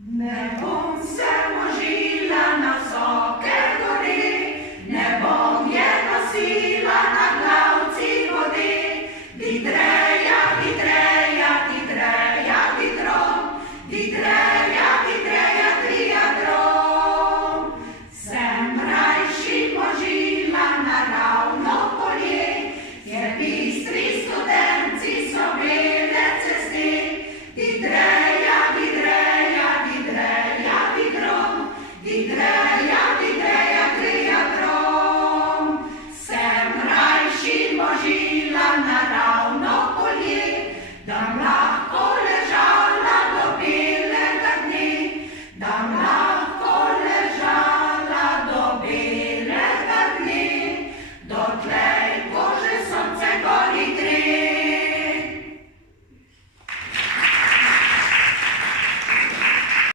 Ne bom se možila na visoke gori, ne bom je nosila.